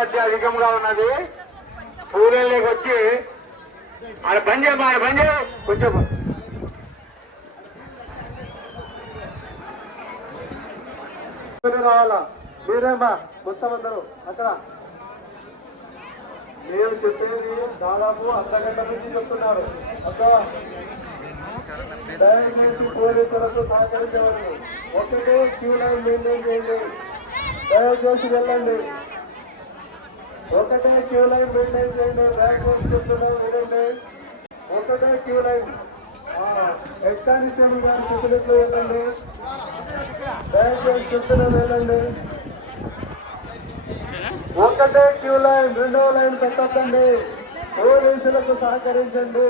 అధికంగా ఉన్నది. పూలలోకి వచ్చి ఆడ బంద్ చేయమా ఆడ బంద్ చేయ. కొంచెం రావాలా? మీరేమా మొత్తం అందరూ అక్కడ. నేను చెప్పేది దాదాపు అర్ధ గంట నుంచి చెప్తున్నారు. అక్క దయచేసి పోలీసులకు సహకరించవద్దు. ఒకటే క్యూ లైన్ మెయింటైన్ చేయండి. దయచేసి వెళ్ళండి. ఒకటే క్యూ లైన్ మెయింటైన్ చేయండి బ్యాక్ చెప్తున్నాం వినండి ఒకటే క్యూ లైన్. హెడ్ కానిస్టేబుల్ గారి ఫెసిలిటీలో వెళ్ళండి దయచేసి చెప్తున్నాం వెళ్ళండి ఒకటే క్యూ లైన్ రెండవ లైన్ పెట్టద్దండి పోలీసులకు సహకరించండి.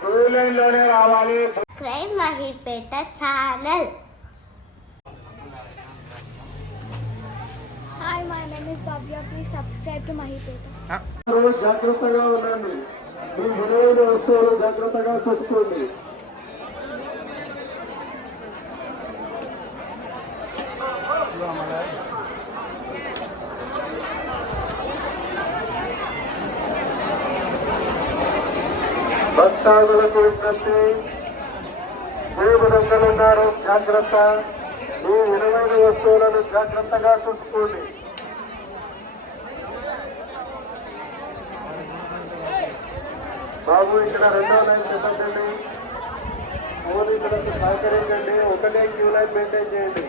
క్యూ లైన్లోనే రావాలి. Crime Mahipeta channel. Hi, my name is Bhavya. Please subscribe to Mahipeta. అందరూ జాగ్రత్తగా ఉండండి మీ విలువైన వస్తువులు జాగ్రత్తగా చూసుకోండి భక్తాదులకు విజ్ఞప్తి దేవుడు దొంగలున్నారు జాగ్రత్త మీ విలువైన వస్తువులను జాగ్రత్తగా చూసుకోండి. బాబు ఇక్కడ రెండో లైన్ చెప్పండి. పోలీసులకు సహకరించండి. ఒకటే క్యూ లైన్ మెయింటైన్ చేయండి.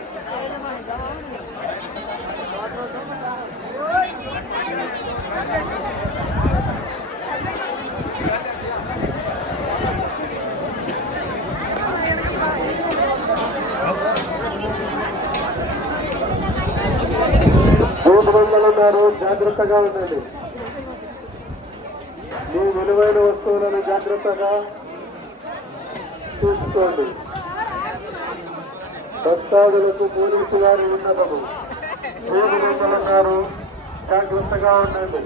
ఉన్నారు జాగ్రత్తగా ఉండండి. మీ విలువైన వస్తువులను జాగ్రత్తగా చూసుకోండి. భక్తాదులకు పోలీసు గారు ఉన్నతము మూడు ఉన్నారు జాగ్రత్తగా ఉండండి.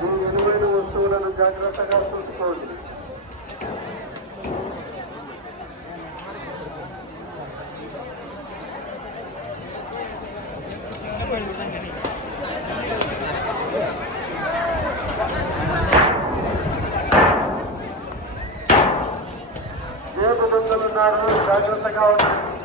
మీ విలువైన వస్తువులను జాగ్రత్తగా చూసుకోండి. జేబు దొంగలు ఉన్నారు జాగ్రత్తగా ఉండండి.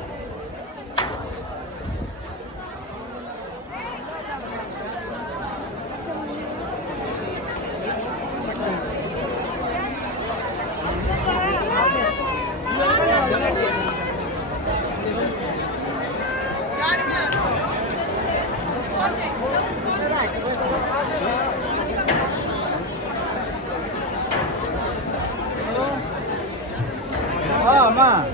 十万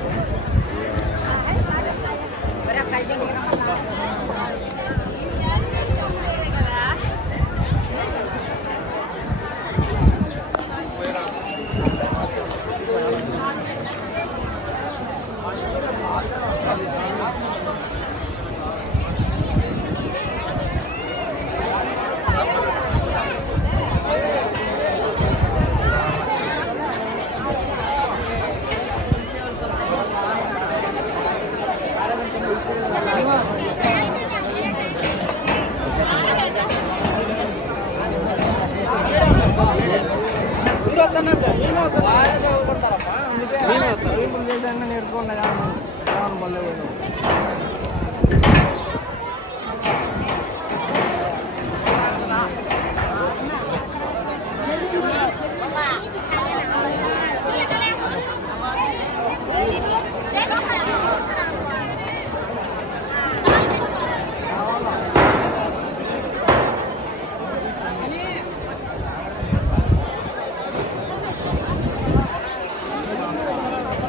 ಮಾತನಾಡ್ತಾ ಏನೋ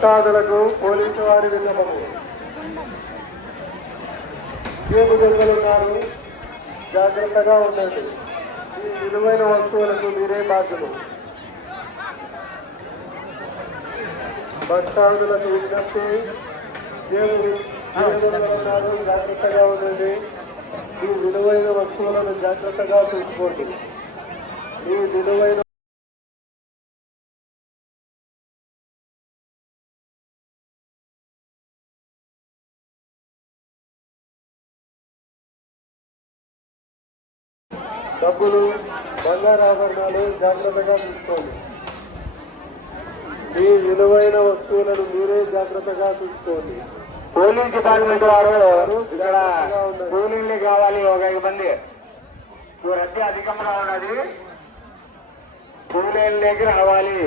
భక్తాదులకు పోలీసు వారి విన్నపము. జేబు దొంగలు జాగ్రత్తగా ఉండండి. ఈ విలువైన వస్తువులకు మీరే బాధ్యులు. భక్తాదులకు విజ్ఞప్తి. దేవుడు ఉన్నారు. జాగ్రత్తగా ఉండండి. ఈ విలువైన వస్తువులను జాగ్రత్తగా చూసుకోండి. ఈ విలువైన డబ్బులు బంగారు ఆభరణాలు జాగ్రత్తగా చూసుకోండి మీ విలువైన వస్తువులను మీరే జాగ్రత్తగా చూసుకోండి. పోలింగ్ డిపార్ట్మెంట్ వారు ఇక్కడ కూలీలు కావాలి ఒక ఐదు మంది. రద్దీ అధికంగా ఉన్నది. కూలీలకి రావాలి.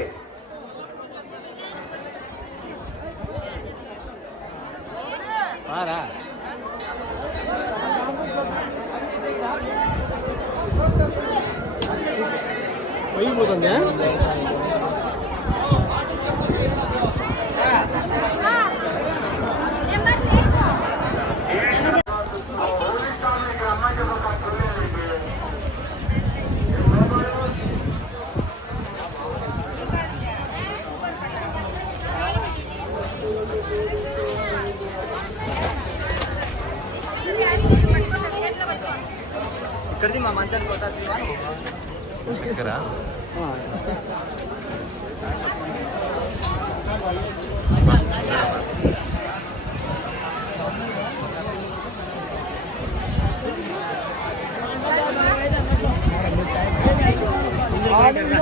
Caramba. Adres